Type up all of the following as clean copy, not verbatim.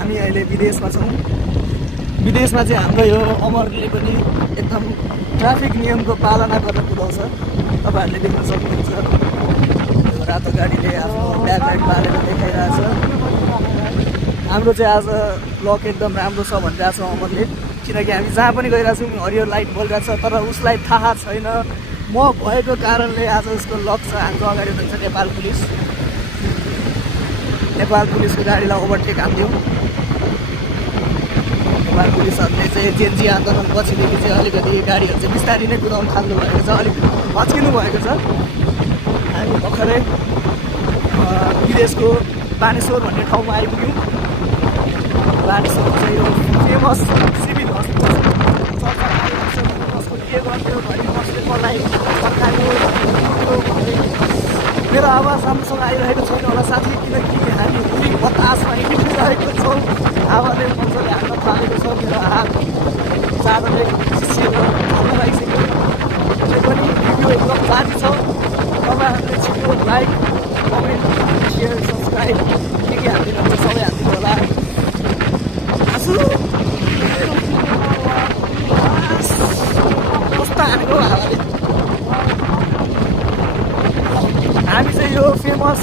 हामी अहिले विदेशमा छौँ। विदेशमा चाहिँ हाम्रो यो अमरले पनि एकदम ट्राफिक नियमको पालना गर्न कुदाउँछ। तपाईँहरूले देख्न सक्नुहुन्छ यो रातो गाडीले आफ्नो ब्याक लाइट बालेर देखाइरहेछ। हाम्रो चाहिँ आज लक एकदम राम्रो छ भनिरहेको छ अमरले, किनकि हामी जहाँ पनि गइरहेछौँ हरियो लाइट बलिरहेको छ, तर उसलाई थाहा छैन म भएको कारणले आज उसको लक छ। हाम्रो अगाडि हुन्छ नेपाल पुलिस, नेपाल पुलिसको गाडीलाई ओभरटेक हान्थ्यौँ। नेपाल पुलिसहरूले चाहिँ जेएनजी आन्दोलन पछिदेखि चाहिँ अलिकति गाडीहरू चाहिँ बिस्तारै नै कुदाउनु थाल्नु भएको छ, अलिक हच्किनु भएको छ। हामी भर्खरै विदेशको बानेश्वर भन्ने ठाउँमा आइपुग्यौँ। बानेश्वर चाहिँ यो फेमस सिभिल हस्पिटल के गर्थ्यो घरि कसले मलाई सरकारको मेरो आवाज राम्रोसँग आइरहेको छैन होला साथी, किनकि हामी भुइँ बतासमा हिँडिरहेको छौँ। हावाले मजाले हान्न थालेको छ, मेरो हात चाँडै चिसिएर हाल्न लागिसक्यो। त्यो पनि भिडियो एकदम जाती छ। तपाईँहरूले छिटो लाइक कमेन्ट सेयर सब्सक्राइब के हालिदिनु हुन्छ सबै हालिदिनु होला। कस्तो हानेको हावाले। हामी चाहिँ यो फेमस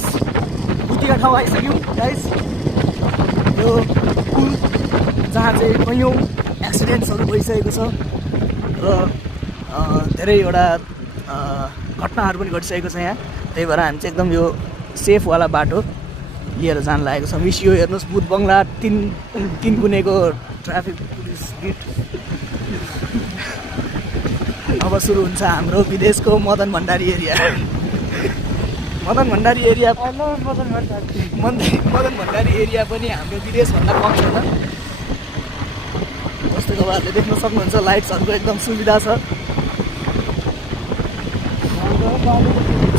भुतिया ठाउँ आइसक्यौँ गाइस। यो पुल जहाँ चाहिँ कैयौँ एक्सिडेन्ट्सहरू भइसकेको छ र धेरैवटा घटनाहरू पनि घटिसकेको छ यहाँ। त्यही भएर हामी चाहिँ एकदम यो सेफवाला बाटो लिएर जान लागेको छौँ। यो हेर्नुहोस् बुध बङ्गला तिन कुनेको ट्राफिक पुलिस बिट। अब सुरु हुन्छ हाम्रो विदेशको Madan Bhandari area. Madan Bhandari area Madan Bhandari area पनि हाम्रो विदेशभन्दा कम छैन। जस्तो तपाईँहरूले देख्न सक्नुहुन्छ लाइट्सहरूको एकदम सुविधा छ।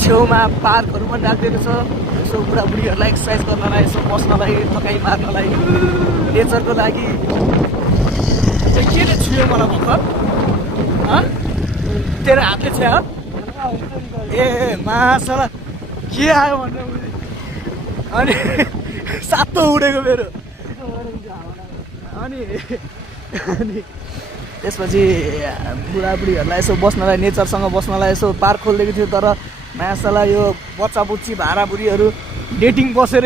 छेउमा पार्कहरू पनि राखिदिएको छ, यसो बुढाबुढीहरूलाई एक्सर्साइज गर्नलाई, यसो बस्नलाई, थकाइ मार्नलाई, नेचरको लागि। के छुयो मलाई भर्खर तेरो हातले छ ए मासला के आयो भन्नु। अनि सातो उडेको मेरो। अनि त्यसपछि बुढाबुढीहरूलाई यसो बस्नलाई, नेचरसँग बस्नलाई यसो पार्क खोलिदिएको थियो, तर मासला यो बच्चा बुच्ची भाडाबुढीहरू डेटिङ बसेर